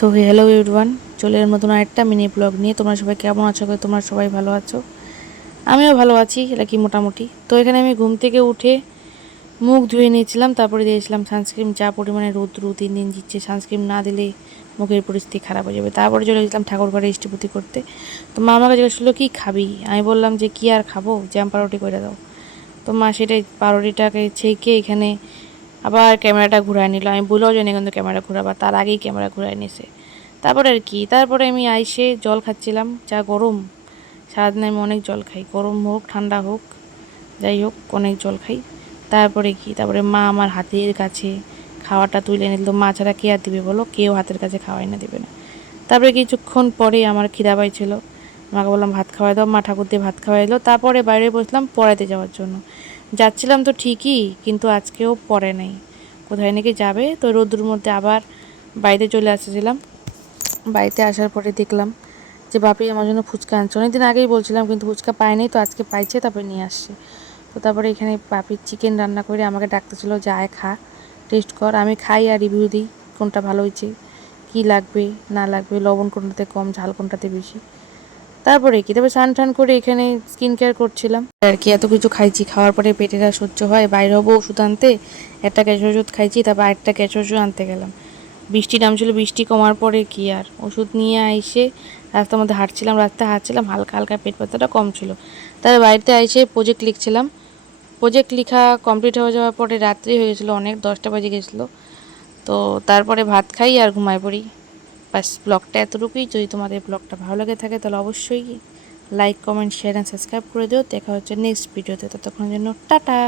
So hello everyone, চলে এর নতুন আরেকটা মিনি ব্লগ নিয়ে। তোমরা সবাই কেমন আছো? তোমরা সবাই ভালো আছো? আমিও ভালো আছি, এটা কি মোটামুটি। তো এখানে আমি ঘুম থেকে উঠে মুখ ধুয়ে নিয়েছিলাম, তারপরে দিয়েছিলাম সানস্ক্রিন। যা পরিমাণে রৌদ্র 3 দিন দিচ্ছে, সানস্ক্রিন না দিলে মুখের পরিস্থিতি খারাপ হয়ে যাবে। তারপরে চলে গেছিলাম ঠাকুর ঘরে ইষ্টপুতি করতে। তো মা আমাকে জিজ্ঞেস করলো কী খাবি। আমি বললাম যে কী আর খাবো, জ্যাম পাউরুটি করে দাও। তো মা সেটাই পাউরুটিটাকে ছেঁকে এখানে আবার ক্যামেরাটা ঘুরায় নিল। আমি বলেও জানি কিন্তু ক্যামেরা ঘুরাবার, তার আগেই ক্যামেরা ঘুরায় নিছে। তারপরে আর কি, তারপরে আমি আইসে জল খাচ্ছিলাম। যা গরম, সারাদিন আমি অনেক জল খাই, গরম হোক ঠান্ডা হোক যাই হোক অনেক জল খাই। তারপরে কি, তারপরে মা আমার হাতের কাছে খাওয়াটা তুলে নিল। মা ছাড়া কে আর দিবে বলো, কেউ হাতের কাছে খাওয়াই না দেবে না। তারপরে কিছুক্ষণ পরে আমার খিদা পাইছিল, মাকে বললাম ভাত খাওয়াই দাও। মা ঠাকুর দিয়ে ভাত খাওয়াই দিল। তারপরে বাইরে বসলাম পড়াতে যাওয়ার জন্য। যাচ্ছিলাম তো ঠিকই, কিন্তু আজকেও পড়ে নাই, কোথায় নাকি যাবে। তো রোদ্রুর মধ্যে আবার বাড়িতে চলে আসছিলাম। বাড়িতে আসার পরে দেখলাম যে বাপি আমার জন্য ফুচকা আনছে। অনেকদিন আগেই বলছিলাম কিন্তু ফুচকা পাইনি, তো আজকে পাইছে, তারপরে নিয়ে আসছে। তো তারপরে এখানে বাপির চিকেন রান্না করে আমাকে ডাকতেছিল, যে আয় খা, টেস্ট কর। আমি খাই আর রিভিউ দিই কোনটা ভালো হয়েছে, কী লাগবে না লাগবে, লবণ কোনটাতে কম, ঝাল কোনটাতে বেশি। তারপরে কি, তারপরে স্নান টান করে এখানে স্কিন কেয়ার করছিলাম আর কি। এত কিছু খাইছি, খাওয়ার পরে পেটের আর সহ্য হয়, বাইরে হবো ওষুধ আনতে। একটা ক্যাচর ওষুধ খাইছি, তারপর আরেকটা ক্যাচর ওষুধ আনতে গেলাম। বৃষ্টি নামছিল, বৃষ্টি কমার পরে কি আর ওষুধ নিয়ে আইসে রাস্তার মধ্যে হাঁটছিলাম, রাস্তায় হাঁটছিলাম, হালকা হালকা পেট ব্যথাটা কম ছিল। তারপর বাড়িতে আইসে প্রজেক্ট লিখছিলাম। প্রজেক্ট লেখা কমপ্লিট হয়ে যাওয়ার পরে রাত্রি হয়ে গেছিলো, অনেক 10টা বাজে গেছিলো। তো তারপরে ভাত খাই আর ঘুমায় পড়ি। বাস, ব্লগটা এতটুকুই। যদি তোমাদের ব্লগটা ভালো লাগে থাকে তাহলে অবশ্যই like comment share and subscribe করে দিও। দেখা হচ্ছে নেক্সট ভিডিওতে, ততক্ষণের জন্য টাটা।